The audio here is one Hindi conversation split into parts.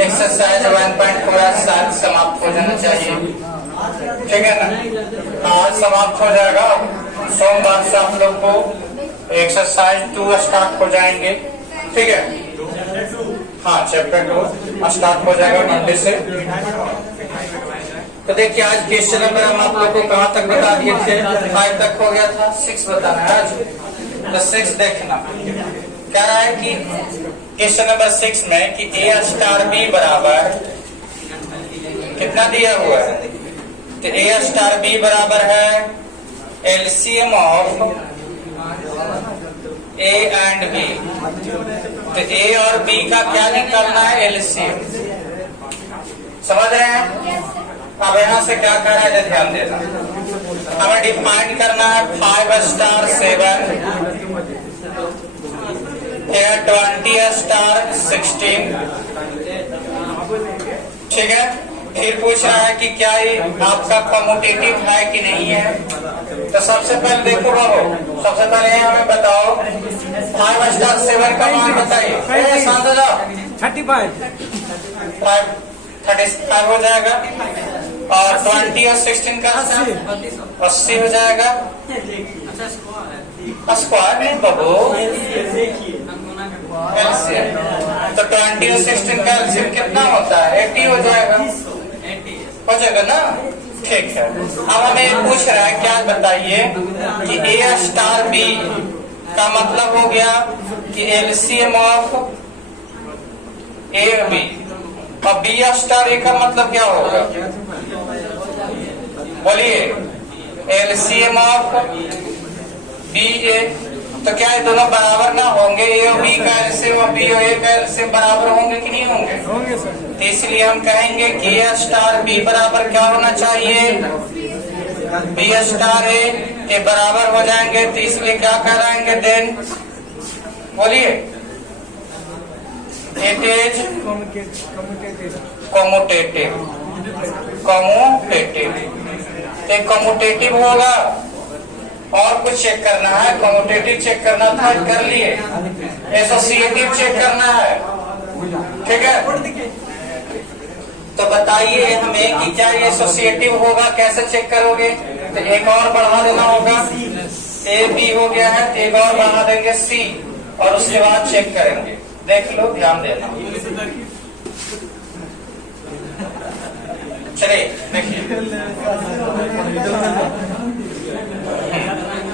एक्सरसाइज 1.4 आज साथ समाप्त हो जाना चाहिए, ठीक है ना। आज समाप्त हो जाएगा, सोमवार से आप लोग को एक्सरसाइज 2 स्टार्ट हो जाएंगे, ठीक है। हाँ, चैप्टर 2 स्टार्ट हो जाएगा मंडे से। तो देखिए आज क्वेश्चन नंबर हम आप लोग को कहाँ तक बता दिए थे, 5 तक हो गया था, 6 बताना है आज। तो 6 देखना कह रहा है कि क्वेश्चन नंबर 6 में कि ए स्टार बी बराबर कितना दिया हुआ है, तो ए स्टार बी बराबर है LCM of A and B. तो ए और बी का क्या निकालना है, एलसीएम। समझ रहे हैं। अब यहाँ से क्या कर रहा है ध्यान देना, हमें डिफाइन करना है 5 स्टार 7 20 स्टार 16, ठीक है। फिर पूछ रहा है कि क्या ये आपका कम्यूटेटिव है कि नहीं है। तो सबसे पहले देखो बाबू, सबसे पहले हमें बताओ 5 स्टार 7 का मान बताइए। शांत हो जाओ। 35 हो जाएगा और 20 और 16 का 80 हो जाएगा। स्क्वायर नहीं बाबू, एलसीएम। तो 20 और 16 का एलसीएम कितना होता है, 80 हो जाएगा ना, ठीक है। अब हमें पूछ रहा है क्या बताइए कि ए स्टार बी का मतलब हो गया कि एलसीएम ऑफ ए बी, और बी स्टार ए का मतलब क्या होगा, बोलिए। एलसीएम ऑफ बी ए, तो क्या ये दोनों बराबर ना होंगे, ए और बी का एलसीएम और बी और ए का एलसीएम बराबर होंगे कि नहीं होंगे, होंगे सर। तो इसलिए हम कहेंगे कि ए स्टार बी बराबर क्या होना चाहिए, बी स्टार ए के बराबर हो जाएंगे। तो इसलिए क्या कराएंगे देन, बोलिए, इट इज कम्यूटेटिव। कम्यूटेटिव होगा। और कुछ चेक करना है, कम्यूटेटिव चेक करना था, कर लिए। एसोसिएटिव चेक करना है, ठीक है। तो बताइए हमें कि क्या ये एसोसिएटिव होगा, कैसे चेक करोगे। तो एक और बढ़ा देना होगा, ए बी हो गया है, एक और बढ़ा देंगे सी, और उसके बाद चेक करेंगे। देख लो, ध्यान देना। चलिए देखिए,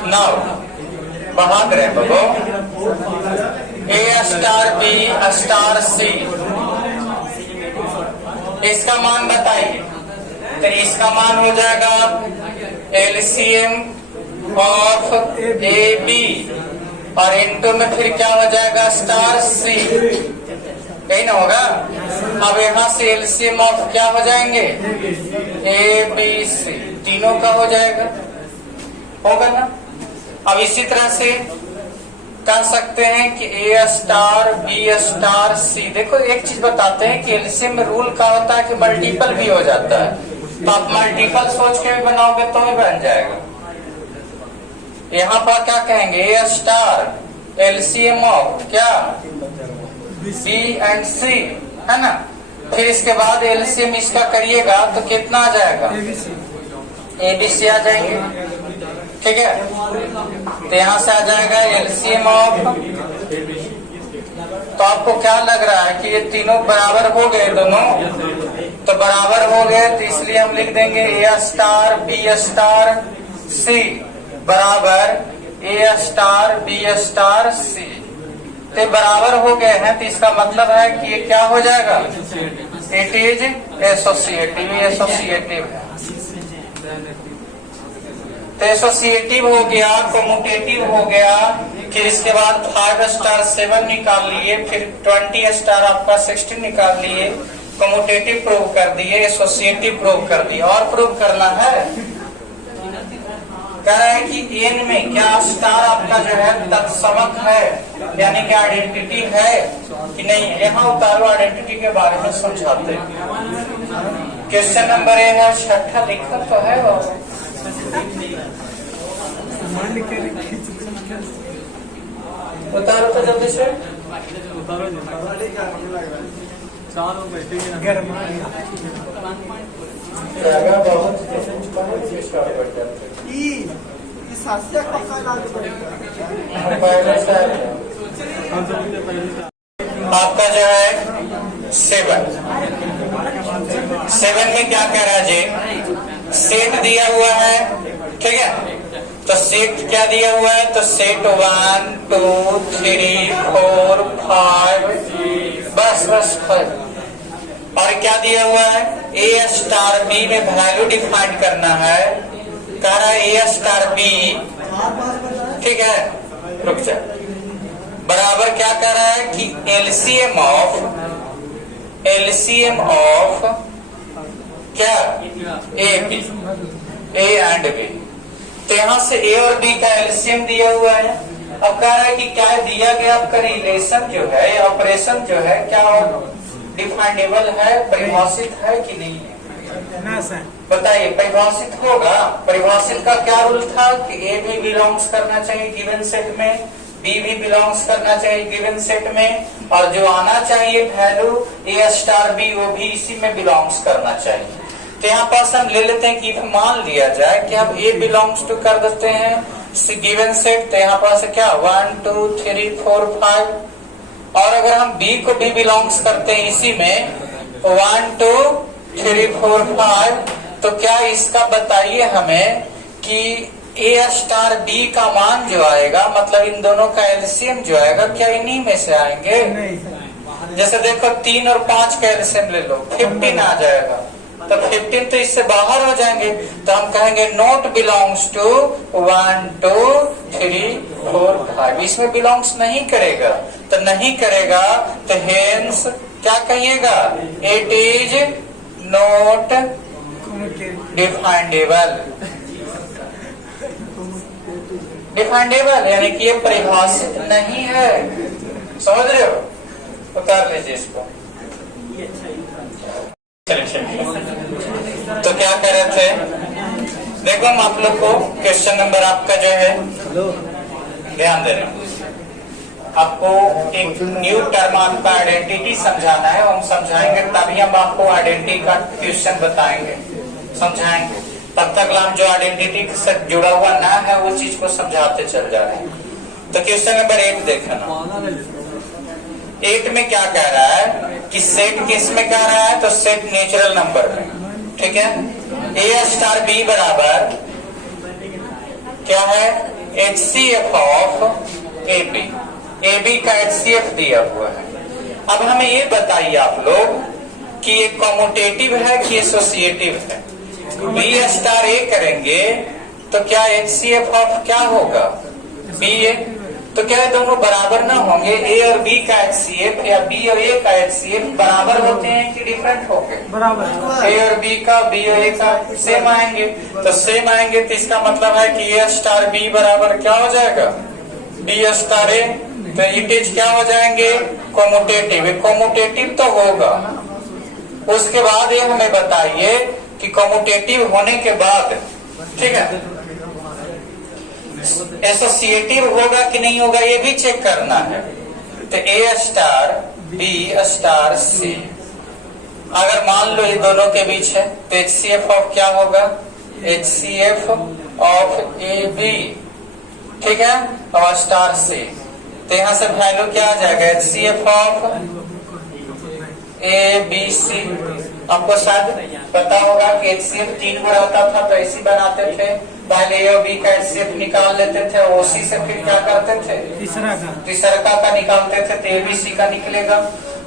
नाउ बढ़ा करें बाबू, ए स्टार बी स्टार सी, इसका मान बताइए। तो इसका मान हो जाएगा एलसीएम ऑफ ए बी, और इनटू में फिर क्या हो जाएगा, स्टार सी, यही ना होगा। अब यहाँ से एलसीएम ऑफ क्या हो जाएंगे, ए बी सी, तीनों का हो जाएगा, होगा ना। अब इसी तरह से कर सकते हैं कि ए स्टार बी स्टार सी। देखो एक चीज बताते हैं कि एलसीएम में रूल का होता है कि मल्टीपल भी हो जाता है, तो आप मल्टीपल सोच के भी बनाओगे तो ही बन जाएगा। यहाँ पर क्या कहेंगे, ए स्टार एलसीएम ऑफ क्या, बी एंड सी, है ना। फिर इसके बाद एलसीएम इसका करिएगा तो कितना आ जाएगा, एबीसी आ जाएंगे, ठीक है। तो यहाँ से आ जाएगा एलसीएम ऑफ, तो आपको क्या लग रहा है कि ये तीनों बराबर हो गए, दोनों तो बराबर हो गए। तो इसलिए हम लिख देंगे ए स्टार बी स्टार सी बराबर ए स्टार बी स्टार सी। तो बराबर हो गए हैं, तो इसका मतलब है कि ये क्या हो जाएगा, इट इज एसोसिएटिव। एसोसिएटिव है, तो एसोसिएटिव हो गया, कम्यूटेटिव हो गया। फिर इसके बाद 5 स्टार 7 निकाल लिए, फिर 20 स्टार आपका 16 निकाल लिए, कम्यूटेटिव प्रूव कर दिए, एसोसिएटिव प्रूव कर दिए। और प्रूव करना है, कह रहा है कि एन में क्या स्टार आपका जो है तत्समक है, यानी कि आइडेंटिटी है कि नहीं। यहाँ उतारो, आइडेंटिटी के बारे में समझाते हैं। क्वेश्चन नंबर ए है, 6 लिखा तो है वो, उतारो तो जल्दी से। आपका जो है 7 में क्या कह रहा है जी? सेट दिया हुआ है, ठीक है। तो सेट क्या दिया हुआ है? तो सेट 1 2 3 4 5 बस और क्या दिया हुआ है? ए स्टार बी में वैल्यू डिफाइन करना है। कह रहा है ए स्टार बी, ठीक है। रुक जा, बराबर क्या कह रहा है कि एलसीएम ऑफ क्या? A B, A and B. तो यहां से ए और बी का एलसीएम दिया हुआ है। अब कह रहा है कि क्या दिया गया आपका रिलेशन जो है, ऑपरेशन जो है, क्या डिफाइनेबल है, परिभाषित है कि नहीं है? बताइए, परिभाषित होगा। परिभाषित का क्या रूल था कि ए भी बिलोंग्स करना चाहिए गिवन सेट में, बी भी बिलोंग्स करना चाहिए गिवन सेट में, और जो आना चाहिए वैल्यू ए स्टार बी वो भी इसी में बिलोंग्स करना चाहिए। तो यहाँ पास हम ले लेते हैं कि मान लिया जाए कि हम ए बिलोंग्स टू कर देते हैं गिवन सेट। तो यहाँ पास क्या 1 2 3 4 5, और अगर हम बी को भी बिलोंग्स करते हैं इसी में 1 2 3 4 5, तो क्या इसका बताइए हमें कि ए स्टार बी का मान जो आएगा, मतलब इन दोनों का एलसीएम जो आएगा, क्या इन्हीं में से आएंगे? जैसे देखो 3 और 5 का एलसीएम ले लो, 15 आ जाएगा। तो 15 तो इससे बाहर हो जाएंगे। तो हम कहेंगे नॉट बिलोंग्स टू 1 2 3 4 5, इसमें बिलोंग्स नहीं करेगा। तो नहीं करेगा तो हेंस क्या कहिएगा? It is not definable. Definable यानी कि ये परिभाषित नहीं है। समझ रहे हो? उतार लीजिए इसको। तो क्या कह रहे थे? देखो हम आप लोग को क्वेश्चन नंबर आपका जो है ध्यान देना, आपको एक न्यू टर्म आपका आइडेंटिटी समझाना है। हम समझाएंगे तभी हम आपको आइडेंटिटी का क्वेश्चन बताएंगे, समझाएंगे। तब तक हम जो आइडेंटिटी से जुड़ा हुआ ना है वो चीज को समझाते चल जा रहे हैं। तो क्वेश्चन नंबर 8 देखना। 8 में क्या कह रहा है कि सेट किस में कह रहा है? तो सेट नेचुरल नंबर में, ठीक है। ए स्टार बी बराबर क्या है? HCF of A B. A B का HCF दिया हुआ है। अब हमें ये बताइए आप लोग कि ये कॉम्यूटेटिव है कि एसोसिएटिव है? बी स्टार ए करेंगे तो क्या HCF ऑफ क्या होगा? बी ए। तो क्या दोनों बराबर ना होंगे? ए और बी का HCF या बी और ए का HCF बराबर होते हैं कि डिफरेंट होंगे? बराबर। ए और बी का, बी और ए का सेम आएंगे। तो सेम आएंगे तो इसका मतलब है कि ए स्टार बी बराबर क्या हो जाएगा? बी स्टार ए। तो इट इज क्या हो जाएंगे? कॉम्यूटेटिव। कॉम्यूटेटिव तो होगा। उसके बाद ये हमें बताइए कि कॉम्यूटेटिव होने के बाद, ठीक है, एसोसिएटिव होगा कि नहीं होगा ये भी चेक करना है। तो ए स्टार बी स्टार सी, अगर मान लो ये दोनों के बीच है तो HCF ऑफ क्या होगा? HCF ऑफ ए बी, ठीक है, और स्टार सी। तो यहाँ से वैल्यू क्या आ जाएगा? HCF of A B C. आपको शायद पता होगा कि HCF 3 बार होता था तो ऐसी बनाते थे, पहले ए और बी का HCF निकाल लेते थे, ओसी से फिर क्या करते थे? तीसरा का निकालते थे, तो ABC का निकलेगा।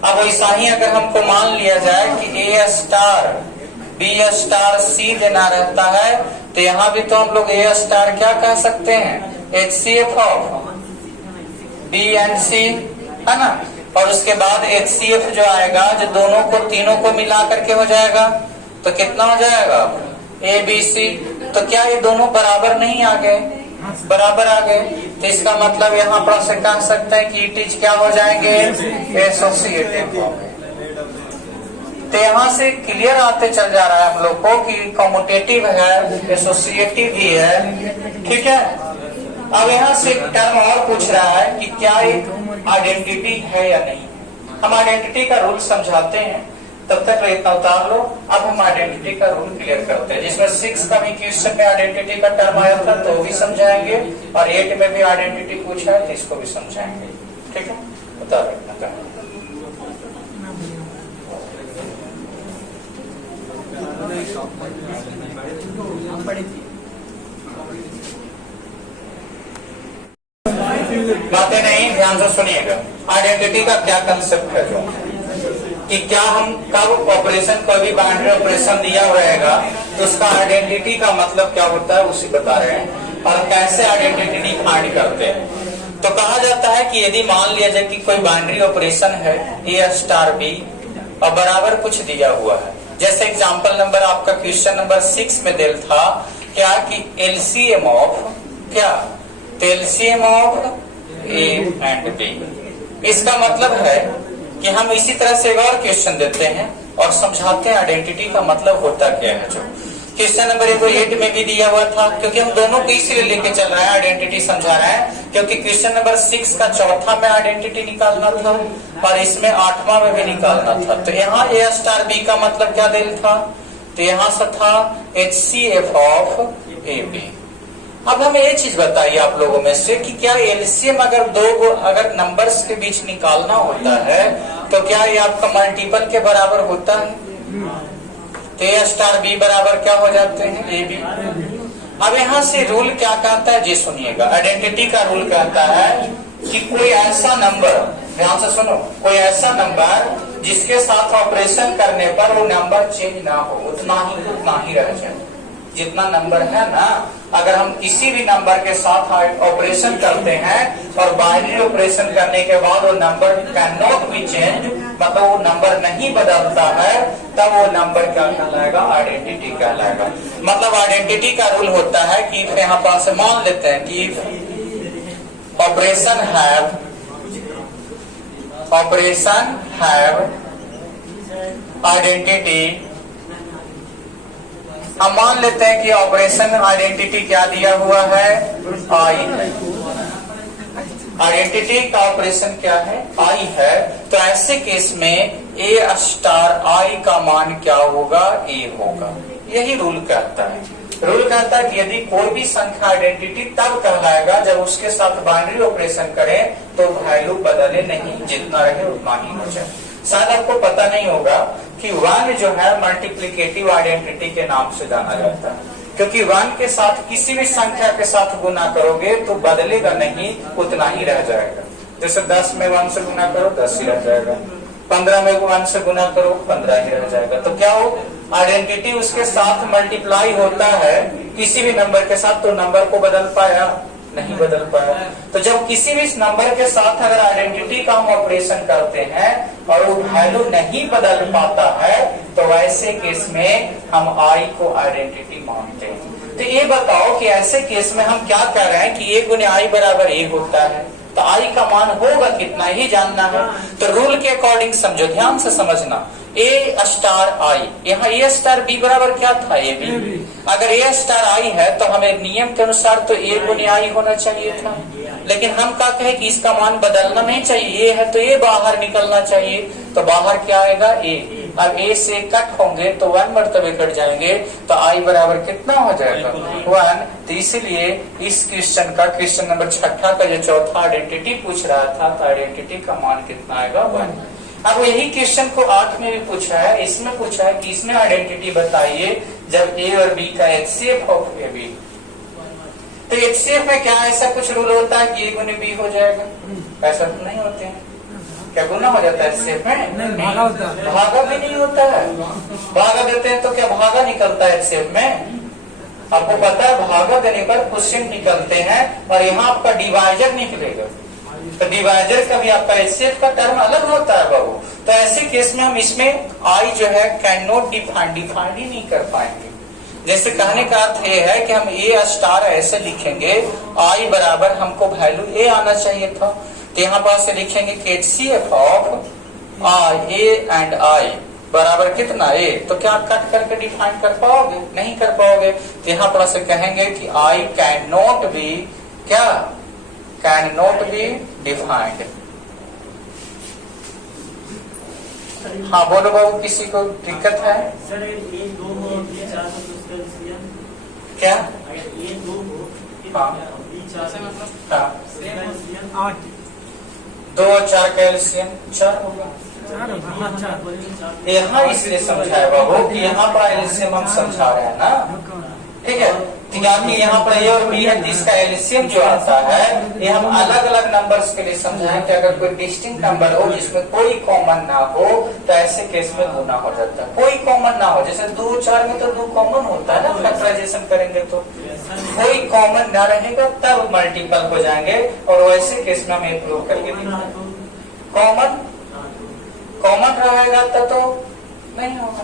अब वैसा ही अगर हमको मान लिया जाए कि ए स्टार बी स्टार सी देना रहता है, तो यहाँ भी तो हम लोग ए स्टार क्या कह सकते हैं? HCF ऑफ बी एंड सी, है ना। और उसके बाद HCF जो आएगा, जो दोनों को, तीनों को मिला करके हो जाएगा, तो कितना हो जाएगा? ABC। तो क्या ये दोनों बराबर नहीं आ गए? बराबर आ गए। तो इसका मतलब यहाँ पर से कह सकते हैं कि इट इज क्या हो जाएंगे? एसोसिएटिव हो गए। तो यहाँ से क्लियर आते चल जा रहा है हम लोग को कि कॉम्यूटेटिव है, एसोसिएटिव भी है, ठीक है। अब यहाँ से टर्म और पूछ रहा है कि क्या एक आइडेंटिटी है या नहीं। हम आइडेंटिटी का रूल समझाते हैं, तब तक इतना उतार लो। अब हम आइडेंटिटी का रूल क्लियर करते हैं, जिसमें 6 का भी क्वेश्चन में आइडेंटिटी का टर्म आया था तो भी समझाएंगे, और 8 में भी आइडेंटिटी पूछा है तो इसको भी समझाएंगे। ठीक है, उतार रखना। बातें नहीं, ध्यान से सुनिएगा। आइडेंटिटी का क्या कंसेप्ट है, जो कि क्या हम कब ऑपरेशन, कोई भी बाइनरी ऑपरेशन दिया रहेगा तो उसका आइडेंटिटी का मतलब क्या होता है उसी बता रहे हैं, और कैसे आइडेंटिटी डिफाइन करते हैं। तो कहा जाता है कि यदि मान लिया जाए कि कोई बाइनरी ऑपरेशन है A स्टार B और बराबर कुछ दिया हुआ है, जैसे एग्जाम्पल नंबर आपका क्वेश्चन नंबर 6 में दिल था क्या कि LCM ऑफ क्या, तो LCM of A and B। इसका मतलब है कि हम इसी तरह से एक और क्वेश्चन देते हैं और समझाते हैं आइडेंटिटी का मतलब होता क्या है। जो क्वेश्चन नंबर 8 में भी दिया हुआ था, क्योंकि हम दोनों को इसलिए लेके चल रहे हैं, आइडेंटिटी समझा रहे हैं, क्योंकि क्वेश्चन नंबर 6 का चौथा में आइडेंटिटी निकालना था और इसमें 8वां में भी निकालना था। तो यहाँ A स्टार B का मतलब क्या दिल था, तो यहाँ से था HCF ऑफ AB। अब हमें ये चीज बताइए आप लोगों में से कि क्या एलसीएम अगर अगर नंबर्स के बीच निकालना होता है तो क्या ये आपका मल्टीपल के बराबर होता है, तो A स्टार B बराबर क्या हो जाते हैं AB। अब यहाँ से रूल क्या कहता है जी सुनिएगा, आइडेंटिटी का रूल कहता है कि कोई ऐसा नंबर, ध्यान से सुनो, कोई ऐसा नंबर जिसके साथ ऑपरेशन करने पर वो नंबर चेंज ना हो, उतना ही रह जाए। जितना नंबर है ना, अगर हम किसी भी नंबर के साथ ऑपरेशन करते हैं और बाइनरी ऑपरेशन करने के बाद वो number can not be change, मतलब वो नंबर नहीं बदलता है, तब वो नंबर क्या कहलाएगा, आइडेंटिटी कहलाएगा। मतलब आइडेंटिटी का रूल होता है कि यहाँ पास मान लेते हैं कि ऑपरेशन हैव आइडेंटिटी। हम मान लेते हैं कि ऑपरेशन आइडेंटिटी क्या दिया हुआ है, आई है। आइडेंटिटी का ऑपरेशन क्या है, आई है। तो ऐसे केस में A स्टार आई का मान क्या होगा, A होगा। यही रूल कहता है। रूल कहता है कि यदि कोई भी संख्या आइडेंटिटी तब कहलाएगा जब उसके साथ बाइनरी ऑपरेशन करें तो वैल्यू बदले नहीं, जितना रहे उतना ही हो जाए। शायद आपको पता नहीं होगा कि 1 जो है मल्टीप्लिकेटिव आइडेंटिटी के नाम से जाना जाता है, क्योंकि 1 के साथ किसी भी संख्या के साथ गुना करोगे तो बदलेगा नहीं, उतना ही रह जाएगा। जैसे 10 में 1 से गुना करो 10 ही रह जाएगा, 15 में 1 से गुना करो 15 ही रह जाएगा। तो क्या हो, आइडेंटिटी उसके साथ मल्टीप्लाई होता है किसी भी नंबर के साथ, तो नंबर को बदल पाया नहीं बदल पाया। तो जब किसी भी नंबर के साथ अगर आइडेंटिटी का हम ऑपरेशन करते हैं और वो वैल्यू नहीं बदल पाता है तो वैसे केस में हम आई को आइडेंटिटी मानते हैं। तो ये बताओ कि ऐसे केस में हम क्या कह रहे हैं कि A गुने आई बराबर A होता है, तो आई का मान होगा कितना ही जानना है। तो रूल के अकॉर्डिंग समझो, ध्यान से समझना, A स्टार आई, यहाँ A स्टार B बराबर क्या था, AB। अगर A स्टार आई है तो हमें नियम के अनुसार तो A गुने आई होना चाहिए था, लेकिन हम क्या कहें कि इसका मान बदलना नहीं चाहिए, A है तो A बाहर निकलना चाहिए, तो बाहर क्या आएगा, A। अब A से कट होंगे तो 1 मरतबे कट जाएंगे, तो I बराबर कितना हो जाएगा, 1। तो इसलिए इस क्वेश्चन का, क्वेश्चन नंबर 6 का जो चौथा आइडेंटिटी पूछ रहा था, तो आइडेंटिटी का मान कितना आएगा, 1। अब यही क्वेश्चन को 8 में भी पूछा है, इसमें पूछा है कि इसमें आइडेंटिटी बताइए जब A और B का HCF ऑफ AB। तो HCF में क्या ऐसा कुछ रूल होता है कि A गुने B हो जाएगा, ऐसा तो नहीं होते हैं। क्या गुना हो जाता है HCF में, भागा होता है, भागा भी नहीं होता है। भागा देते हैं तो क्या भागा निकलता है HCF में, आपको पता है भागा देने पर क्वेश्चन निकलते हैं और यहाँ आपका डिवाइजर निकलेगा। तो डिवाइजर का भी आपका HCF का टर्म अलग होता है बाबू। तो ऐसे केस में हम इसमें आई जो है कैन नॉट डिफाइन ही नहीं कर पाएंगे। जैसे कहने का अर्थ ये है कि हम A स्टार ऐसे लिखेंगे, आई बराबर हमको वैल्यू A आना चाहिए था, तो यहाँ पास से लिखेंगे कि HCF of I A and I बराबर कितना A, तो क्या कट करके डिफाइन कर पाओगे, नहीं कर पाओगे। तो यहाँ पर से कहेंगे कि I कैन नॉट बी क्या, कैन नॉट बी डिफाइंड। हाँ बोलो बाबू, किसी को दिक्कत है सर अगर ए 2 हो और बी 4 हो तो उसका एलसीएम क्या? अगर ए 2 हो हाँ। और बी 4 हो हाँ, उसका एलसीएम 8 2 और 4 का एलसीएम 4 होगा। 4 यहाँ इसलिए समझाया बाबू कि यहाँ पर एलसीएम हम समझा रहे हैं ना, ठीक है। क्योंकि यहाँ पर ए और बी है, इसका एलसीएम जो आता है ये हम अलग अलग नंबर्स के लिए समझाएं कि अगर कोई डिस्टिंक्ट नंबर हो जिसमें कोई कॉमन ना हो तो ऐसे केस में गुना हो जाता है। कोई कॉमन ना हो, जैसे 2 4 में तो 2 कॉमन होता है ना, फैक्टराइजेशन करेंगे तो कोई कॉमन ना रहेगा तब मल्टीपल हो जाएंगे, और वैसे केस में हम इम्प्रूव करके कॉमन कॉमन रहेगा तो नहीं होगा।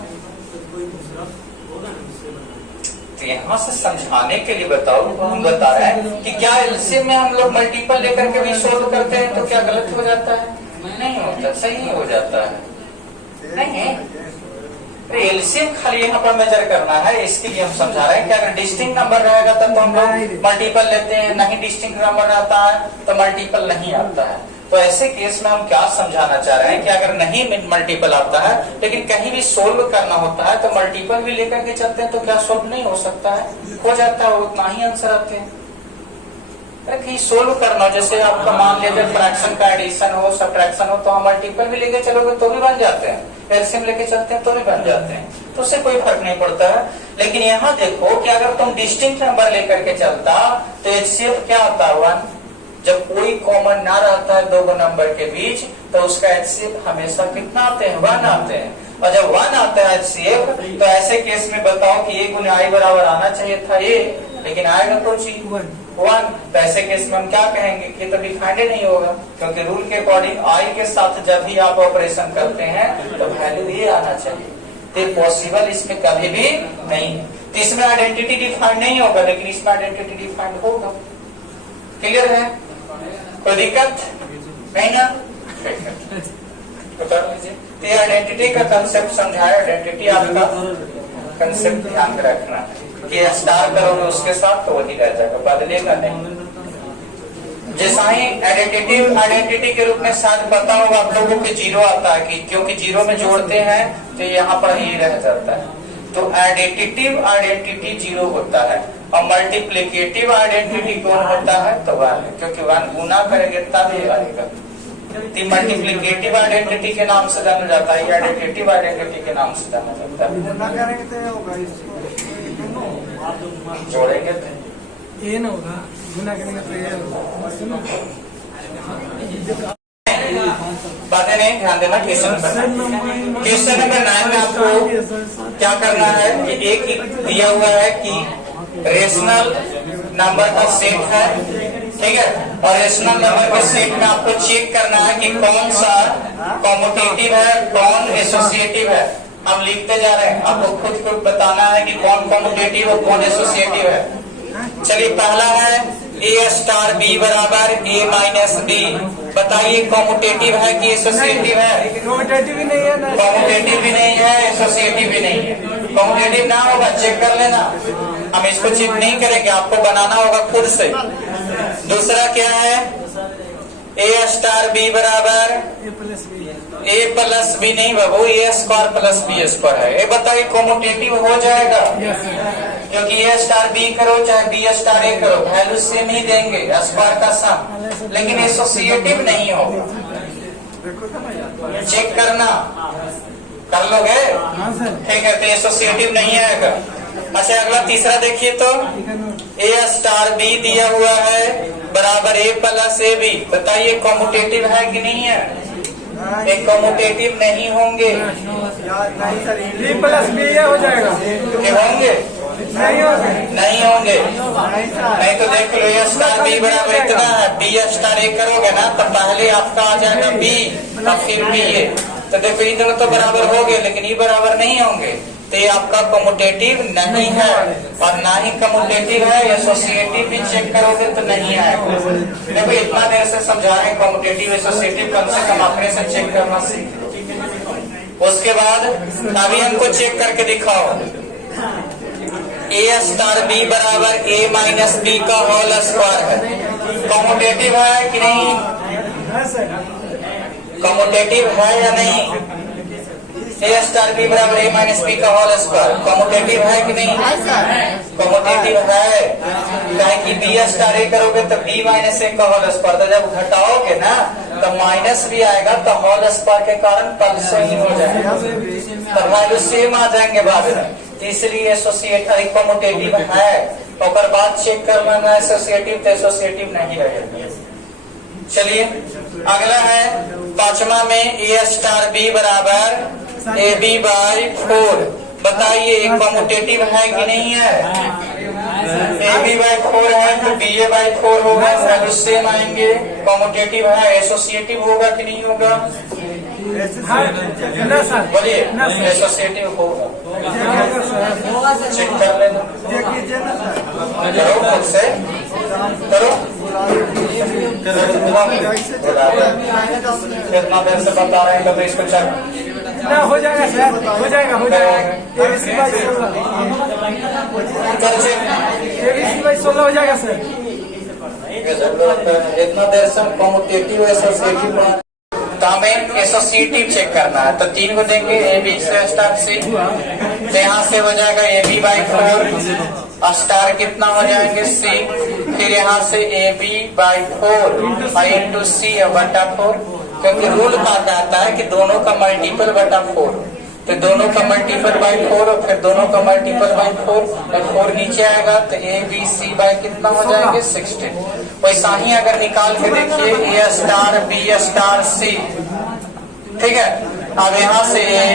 तो यहाँ से समझाने के लिए बताओ, हम बता रहे हैं कि क्या एलसीएम में हम लोग मल्टीपल लेकर के भी सोल्व करते हैं तो क्या गलत हो जाता है? नहीं होता, सही हो जाता है। नहीं है एलसीएम खाली यहाँ पर मेजर करना है, इसके लिए हम समझा रहे हैं कि अगर डिस्टिंक्ट नंबर रहेगा तब तो हम लोग मल्टीपल लेते हैं, नहीं डिस्टिंक्ट नंबर आता है तो मल्टीपल नहीं आता है। तो ऐसे केस में हम क्या समझाना चाह रहे हैं कि अगर नहीं मल्टीपल आता है लेकिन कहीं भी सोल्व करना होता है तो मल्टीपल भी लेकर के चलते हैं तो क्या सोल्व नहीं हो सकता है? हो जाता है, उतना ही आंसर आते हैं। कहीं सोल्व करना हो, जैसे आपका मान लीजिए फ्रैक्शन का एडिशन हो, सब्ट्रैक्शन हो, तो हम मल्टीपल भी लेके चलोगे तो भी बन जाते हैं, एलसीएम लेके चलते हैं तो भी बन जाते हैं, तो उससे कोई फर्क नहीं पड़ता है। लेकिन यहाँ देखो कि अगर तुम डिस्टिंक्ट नंबर लेकर के चलता तो एचसीएफ क्या आता है? 1। जब कोई कॉमन ना रहता है दो नंबर के बीच तो उसका एचसीएफ हमेशा कितना आते हैं? 1 आते हैं। और जब 1 आता है एचसीएफ तो ऐसे केस में बताओ कि ए गुना आई बराबर आना चाहिए था ए, लेकिन आएगा कौन सी? 1। तो ऐसे केस में हम क्या कहेंगे कि ये तो डिफाइंड नहीं होगा, क्योंकि रूल के अकॉर्डिंग आई के साथ जब भी आप ऑपरेशन करते हैं तो वैल्यू ये आना चाहिए। तो पॉसिबल इसमें कभी भी नहीं है। तो इसमें आइडेंटिटी डिफाइंड नहीं होगा, लेकिन इसमें आइडेंटिटी डिफाइंड होगा। क्लियर है? कोई दिक्कत नहीं ना? बता लीजिए। तो आइडेंटिटी का कंसेप्ट समझाया। आइडेंटिटी आपका कंसेप्ट ध्यान में रखना है कि स्टार करोगे उसके साथ तो वही रह जाएगा, बदलेगा नहीं। जैसा ही आइडेंटिटी के रूप में शायद पता होगा आप लोगों को 0 आता है, कि क्योंकि 0 में जोड़ते हैं तो यहाँ पर ये रह जाता है। तो आइडेंटिटी 0 होता है और मल्टीप्लिकेटिव आइडेंटिटी कौन होता है? तो 1, क्योंकि 1 गुना करेंगे तब ये आएगा। मल्टीप्लिकेटिव आइडेंटिटी के नाम से जाना जाता है, आइडेंटिटी आइडेंटिटी के नाम से जाना जाता है। जोड़ेंगे तो ये ना होगा, गुना करेंगे तो ये होगा। बातें नहीं ध्यान देना। क्वेश्चन नंबर 9 में आपको क्या करना है कि एक दिया हुआ है कि रेशनल नंबर का सेट है, ठीक है, और रेशनल नंबर के सेट में आपको चेक करना है कि कौन सा कॉम्यूटेटिव है, कौन एसोसिएटिव है। हम लिखते जा रहे हैं, आपको खुद को बताना है कि कौन कॉम्यूटेटिव और कौन एसोसिएटिव है। चलिए, पहला है ए स्टार बी बराबर ए माइनस बी। बताइए कॉम्यूटेटिव है कि एसोसिएटिव है? कॉम्यूटेटिव भी नहीं है ना, कॉम्यूटेटिव भी नहीं है, एसोसिएटिव भी नहीं है। कॉम्यूटेटिव ना होगा, चेक कर लेना। हम इसको चेक नहीं करेंगे, आपको बनाना होगा खुद से। दूसरा क्या है? ए स्टार बी बराबर ए प्लस बी नहीं बाबू, ए स्क्वायर प्लस बी स्क्वायर है। ये बताइए कॉम्यूटेटिव हो जाएगा? क्योंकि ए स्टार बी करो चाहे बी स्टार ए करो, वैल्यू सेम ही देंगे, स्क्वायर का सम, लेकिन एसोसिएटिव नहीं होगा। चेक करना, कर लोगे? ठीक है, तो एसोसिएटिव नहीं आएगा। अच्छा, अगला तीसरा देखिए तो ए स्टार बी दिया हुआ है बराबर ए प्लस ए बी। बताइए कॉम्यूटेटिव है कि नहीं है? एक कॉम्यूटेटिव नहीं होंगे। बी प्लस बी हो जाएगा, होंगे? नहीं होंगे, नहीं होंगे। नहीं तो देख लो, ए स्टार बी बराबर इतना है, बी स्टार ए करोगे ना तो पहले आपका आ जाएगा बी और फिर बी ए। तो देखो ये दोनों तो बराबर हो गए, लेकिन ये बराबर नहीं होंगे, तो ये आपका कम्यूटेटिव नहीं है। और ना ही कम्यूटेटिव है, एसोसिएटिव भी चेक करोगे तो नहीं आएगा। देखो इतना देर से समझा रहे हैं कम्यूटेटिव एसोसिएटिव, कम से कम अपने से चेक करना सीख। उसके बाद अभी हमको चेक करके दिखाओ, ए स्टार बी बराबर ए माइनस बी का होल स्क्वायर है। कम्यूटेटिव है कि नहीं? कम्यूटेटिव है या नहीं? ए स्टार बी बराबर ए माइनस बी का होल स्क्वायर कॉम्यूटेटिव है कि नहीं? कॉम्यूटेटिव है। क्या कि बी स्टार ए करोगे तो बी माइनस ए का होल स्क्वायर, तो जब घटाओगे ना तो माइनस भी आएगा तो होल स्क्वायर के कारण पल से ही हो जाएगा, तो वैल्यू सेम आ जाएंगे बाद में, इसलिए एसोसिएटिव कॉम्यूटेटिव है। और बाद चेक करना एसोसिएटिव तो एसोसिएटिव नहीं रहेगा। चलिए अगला है पांचवा में ए स्टार बी बराबर ए बी बाई 4। बताइए कॉम्यूटेटिव है कि नहीं है? ए बी बाई 4 है तो बी ए बाई 4 होगा, वैल्यू सेम आएंगे। कॉम्यूटेटिव है, एसोसिएटिव होगा कि नहीं होगा? बोलिए एसोसिएटिव होगा, चेक कर लेना, करो खुद से करो। कितना देर से बता रहे हैं तो इसको चेक हो जाएगा सर, हो जाएगा हो जाएगा। ABC बाई 16 ABC बाई 16 हो जाएगा सर। इतना देर से कॉम्यूटेटिव एसोसिएटिव तो हमें एसोसिएटिव चेक करना है, तो 3 को देंगे ए बी से स्टार सी, तो यहाँ से हो जाएगा ए बी बाई 4 स्टार कितना हो जाएंगे सी, फिर यहाँ से ए बी बाई 4 इंटू सी बटा 4, क्योंकि रूल कहा जाता है कि दोनों का मल्टीपल बटा 4, तो दोनों का मल्टीपल बाई 4 और फिर दोनों का मल्टीपल बाई 4 और 4 नीचे आएगा तो ए बी सी बाई कितना हो जाएंगे 16। वैसा ही अगर निकाल के देखिए ए स्टार बी स्टार सी, ठीक है। अब यहाँ से ए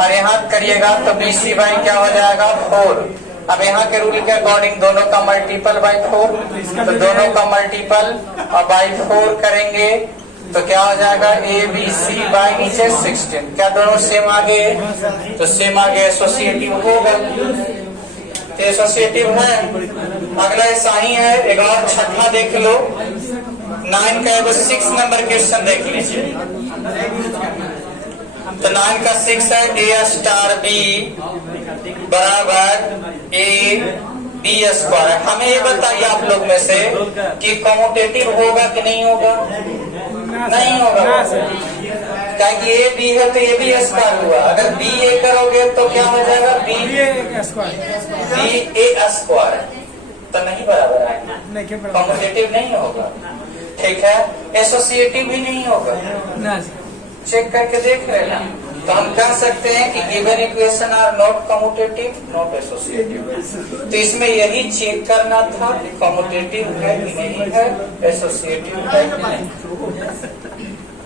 और यहाँ करिएगा तो बी सी बाई क्या हो जाएगा 4। अब यहाँ के रूल के अकॉर्डिंग दोनों का मल्टीपल बाई 4, तो दोनों का मल्टीपल और बाई 4 करेंगे तो क्या हो जाएगा ए बी सी बाई नीचे 16। क्या दोनों सेम आगे? तो सेम आगे, एसोसिएटिव होगा, तो एसोसिएटिव है। अगला ऐसा ही है, एक और छठा देख लो, 9 का एगो 6 नंबर क्वेश्चन देख लीजिए। तो 9 का 6 है ए स्टार बी बराबर ए बी स्क्वायर। हमें ये बताइए आप लोग में से कि कॉम्यूटेटिव होगा कि नहीं होगा? नहीं होगा, क्या कि ए बी है तो ए बी स्क्वायर हुआ। अगर बी ए करोगे तो क्या हो जाएगा बी ए स्क्वायर, तो नहीं बराबर आएगा, कॉम्यूटेटिव नहीं होगा, ठीक है। एसोसिएटिव भी नहीं होगा, चेक करके देख लेना। तो हम कह सकते हैं कि given equation are not commutative not associative. तो इसमें यही चेक करना था कि कॉम्यूटेटिव है कि नहीं है, एसोसिएटिव है कि नहीं।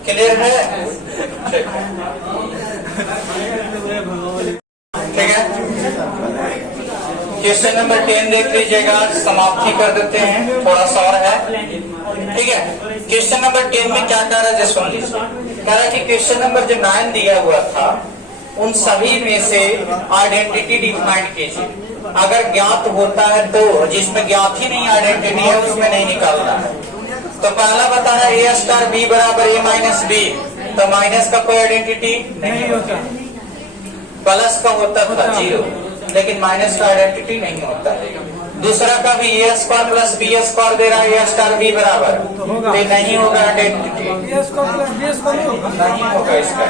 क्लियर है? ठीक है। क्वेश्चन नंबर 10 देख लीजिएगा, समाप्ति कर देते हैं, थोड़ा सा और है, ठीक है। क्वेश्चन नंबर 10 में क्या कह रहा है सुन लीजिए। कह रहा है कि क्वेश्चन नंबर जो 9 दिया हुआ था उन सभी में से आइडेंटिटी डिफाइन कीजिए। अगर ज्ञात होता है तो, जिसमें ज्ञात ही नहीं आइडेंटिटी है उसमें नहीं निकालना है। तो पहला बता रहा है ए स्टार बी बराबर ए माइनस बी, तो माइनस का कोई आइडेंटिटी नहीं होता, प्लस का होता था 0, लेकिन माइनस का आइडेंटिटी नहीं होता है। दूसरा का भी ए स्क्वायर प्लस बी स्क्वायर दे रहा है ए स्टार बी बराबर, तो नहीं होगा आइडेंटिटी, नहीं होगा इसका,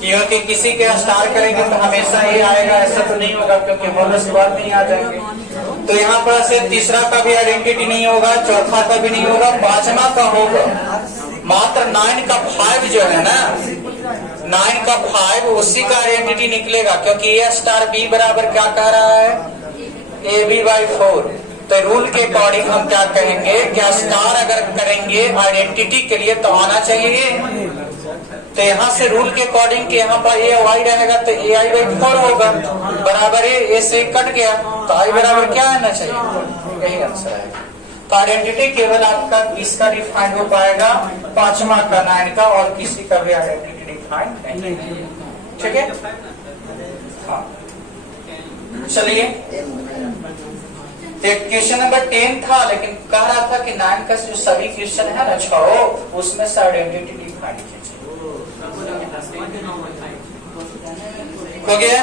क्योंकि किसी के स्टार करेंगे तो हमेशा ये आएगा, ऐसा तो नहीं होगा, क्योंकि होल स्क्वायर में ही आ जाएंगे। तो यहाँ पर से तीसरा का भी आइडेंटिटी नहीं होगा, चौथा का भी नहीं होगा, पांचवा का होगा। मात्र 9 का 5 जो है ना, 9 का 5 उसी का आइडेंटिटी निकलेगा, क्योंकि ए स्टार बी बराबर क्या कह रहा है ए बी बाई 4। तो रूल के अकॉर्डिंग हम क्या कहेंगे, क्या स्टार अगर करेंगे आइडेंटिटी के लिए तो आना चाहिए। तो यहाँ से रूल के अकॉर्डिंग कि यहाँ पर ए वाई रहेगा तो ए आई बाई 4 होगा, बराबर ए से कट गया तो आई बराबर क्या आना चाहिए, यही आंसर है। तो आइडेंटिटी केवल आपका किसका डिफाइन हो पाएगा, पांचवा का 9 का, और किसी का भी आइडेंटिटी डिफाइन नहीं, ठीक है। हाँ चलिए, क्वेश्चन नंबर 10 था, लेकिन कह रहा था कि 9 का जो सभी क्वेश्चन है ना 6 उसमें से आइडेंटिटी डिफाइन कीजिए, हो गया।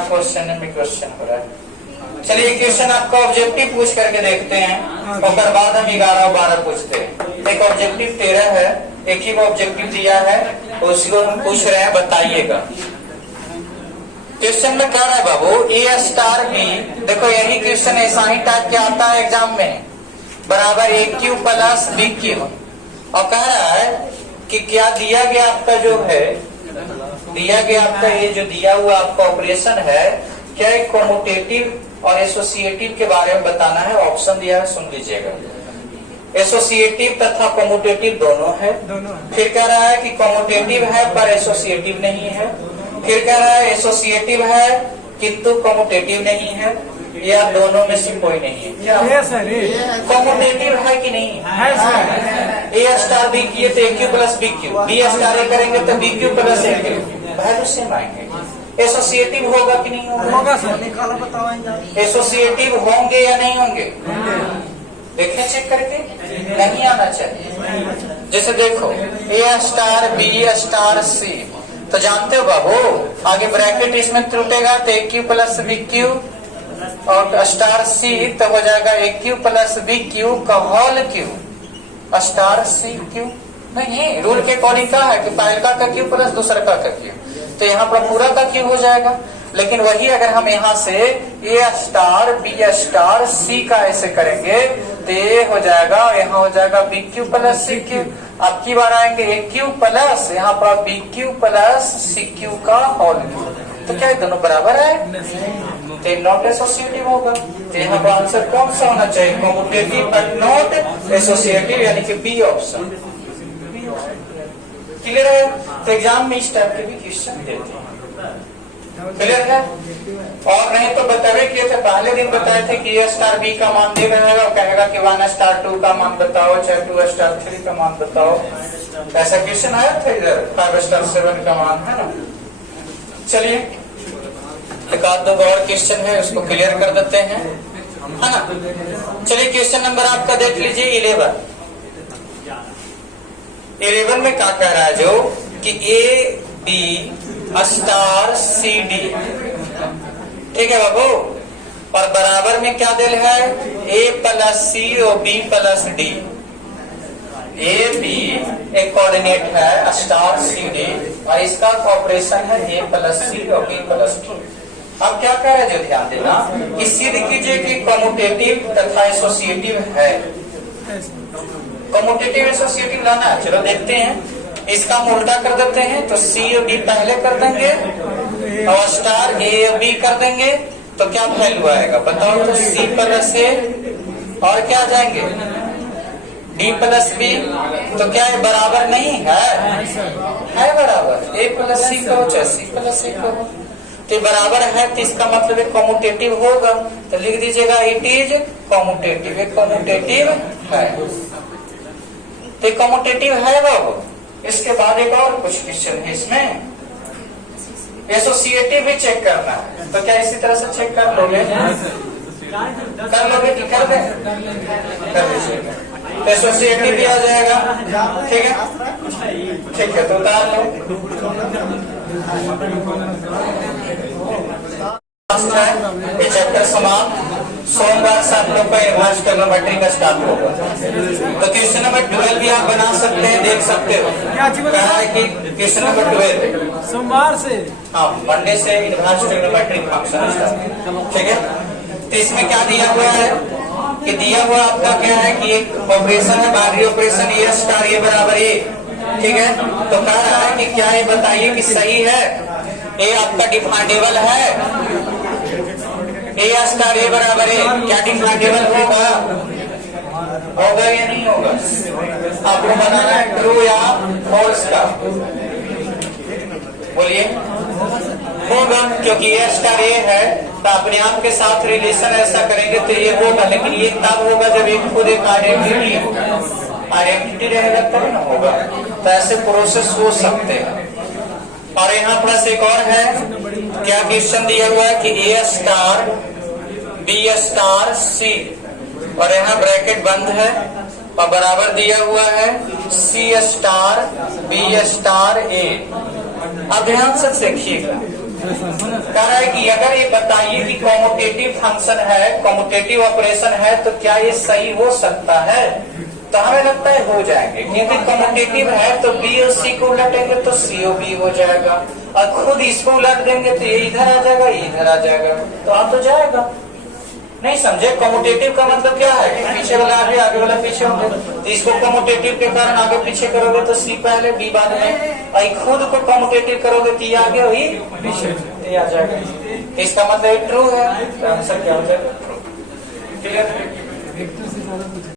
क्वेश्चन में क्वेश्चन हो रहा है। चलिए क्वेश्चन आपका ऑब्जेक्टिव पूछ करके देखते हैं, और बाद हम 11 और 12 पूछते हैं। एक ऑब्जेक्टिव 13 है, एक ही ऑब्जेक्टिव दिया है, उसको हम पूछ रहे हैं, बताइएगा। क्वेश्चन में कह रहा है बाबू ए स्टार बी, देखो यही क्वेश्चन ऐसा ही टाइप के आता है एग्जाम में, बराबर ए क्यू प्लस बी क्यू। और कह रहा है कि क्या दिया गया आपका जो है, दिया गया आपका ये जो दिया हुआ आपका ऑपरेशन है, क्या एक कॉम्यूटेटिव और एसोसिएटिव के बारे में बताना है। ऑप्शन दिया है, सुन लीजिएगा। एसोसिएटिव तथा कॉम्यूटेटिव दोनों है। फिर कह रहा है कि कॉम्यूटेटिव है पर एसोसिएटिव नहीं है। फिर कह रहा है एसोसिएटिव है किंतु कॉम्यूटेटिव नहीं है, या दोनों में से कोई नहीं है। क्या कॉम्यूटेटिव है कि नहीं है? ए स्टार बी किए तो ए Q plus B q, b star a करेंगे तो b Q plus a q, value same आएंगे। एसोसिएटिव होगा कि नहीं होगा? एसोसिएटिव होंगे या नहीं होंगे? देखें चेक करके, नहीं आना चाहिए। जैसे देखो A star B star C, तो जानते हो बाबू आगे ब्रैकेट इसमें टूटेगा तो ए क्यू प्लस बी क्यू और स्टार सी तो हो जाएगा A Q plus B Q का whole Q star C Q. नहीं, रूल के अकॉर्डिंग क्या है कि पहला का क्यू प्लस दूसरा का क्यू, तो यहाँ पर पूरा का क्यू हो जाएगा। लेकिन वही अगर हम यहाँ से ए स्टार बी स्टार सी का ऐसे करेंगे तो ये हो जाएगा, यहाँ हो जाएगा B Q plus C Q. अब की बार आएंगे ए क्यू प्लस यहाँ पर B Q plus C Q का होल क्यू, तो क्या ये दोनों बराबर है? तो नॉट एसोसिएटिव होगा। तो यहाँ पर आंसर कौन सा होना चाहिए? कॉम्यूटेटिव बट नॉट एसोसिएटिव, यानी कि बी ऑप्शन। क्लियर है? तो एग्जाम में इस टाइप के भी क्वेश्चन देते हैं। क्लियर है? और नहीं तो बतावे किए थे, पहले दिन बताए थे कि ए स्टार बी का मान दे रहेगा और कहेगा कि 1 स्टार 2 का मान बताओ, चाहे 2 स्टार 3 का मान बताओ। ऐसा क्वेश्चन आया था इधर, 5 स्टार 7 का मान है ना। चलिए एक आध दो और क्वेश्चन है, उसको क्लियर कर देते हैं, है ना। चलिए क्वेश्चन नंबर आपका देख लीजिए 11 में क्या कह रहा है जो कि A B star C D, ठीक है बाबू, और बराबर में क्या दिल है? ए प्लस सी और B plus D. A B एक कोऑर्डिनेट है स्टार सी डी और इसका ऑपरेशन है ए प्लस सी और बी प्लस डी। अब क्या कह रहे हैं जो ध्यान देना कि सिद्ध कीजिए कि कॉम्यूटेटिव तथा एसोसिएटिव है। कॉम्यूटेटिव एसोसिएटिव लाना है, चलो देखते हैं। इसका हम उल्टा कर देते हैं, तो सी और बी पहले कर देंगे और स्टार ए और बी कर देंगे, तो क्या वैल्यू आएगा बताओ? तो सी प्लस ए और क्या आ जाएंगे? D plus B. तो क्या ये बराबर नहीं है बराबर। ए प्लस सी कहो चाहे सी प्लस ए कहो, तो बराबर है, तो इसका मतलब एक कॉम्यूटेटिव होगा। तो लिख दीजिएगा इट इज कॉम्यूटेटिव। एक कॉम्यूटेटिव है, तो कॉम्यूटेटिव है बाबू। इसके बाद एक और कुछ क्वेश्चन है इसमें, एसोसिएटिव भी चेक करना है। तो क्या इसी तरह से चेक कर लोगे? कर लोगे कि कर दे? कर लीजिएगा। एसोसिएटिव भी आ जाएगा, ठीक है, ठीक है, तो उतार लो। ये चैप्टर समाप्त। सोमवार से आप लोग का एडवांस ट्रिग्नोमेट्री का स्टार्ट होगा। तो क्वेश्चन नंबर 12 भी आप बना सकते हैं, देख सकते हो। कहा है कि क्वेश्चन नंबर 12 सोमवार से, हाँ, मंडे से एडवांस ट्रिग्नोमेट्री फंक्शन स्टार्ट, ठीक है। तो इसमें क्या दिया हुआ है कि दिया हुआ आपका क्या है कि एक ऑपरेशन है, बाहरी ऑपरेशन ए स्टार ए बराबर ए, ठीक है। तो कह रहा है कि क्या ये बताइए कि सही है? ए आपका डिफाइंडेबल है, ए स्टार ए बराबर ए, क्या डिफाइंडेबल होगा? होगा या नहीं होगा? आपको बनाना है ट्रू या फॉल्स का, बोलिए। होगा, क्योंकि ए स्टार ए है तो अपने आप के साथ रिलेशन ऐसा करेंगे तो ये होगा, लेकिन ये तब होगा जब एक खुद एक आइडेंटिटी होगा। आइडेंटिटी रहेगा तब ना होगा। तो ऐसे प्रोसेस हो सकते हैं। और यहाँ प्लस एक और है, क्या क्वेश्चन दिया हुआ है कि ए स्टार बी स्टार सी, और यहाँ ब्रैकेट बंद है और बराबर दिया हुआ है सी स्टार बी स्टार ए। अब ध्यान से देखिएगा, कह रहा है कि अगर ये बताइए कि कॉम्यूटेटिव फंक्शन है, कॉम्यूटेटिव ऑपरेशन है, तो क्या ये सही हो सकता है? तो हमें लगता है हो जाएंगे, क्योंकि कम्यूटेटिव है तो बी और सी को उलटेंगे तो सी और बी हो जाएगा, और खुद इसको उलट देंगे तो ये इधर आ जाएगा, ये इधर आ जाएगा, तो आ तो जाएगा। नहीं समझे? कम्यूटेटिव का मतलब क्या है कि पीछे वाला आगे, आगे वाला पीछे होंगे, तो इसको कम्यूटेटिव के कारण आगे पीछे करोगे तो सी पहले बी बाद में, और खुद को कम्यूटेटिव करोगे तो ये आगे वही पीछे, ये आ जाएगा। इसका मतलब ट्रू है, तो आंसर क्या हो जाएगा? ट्रू। क्लियर?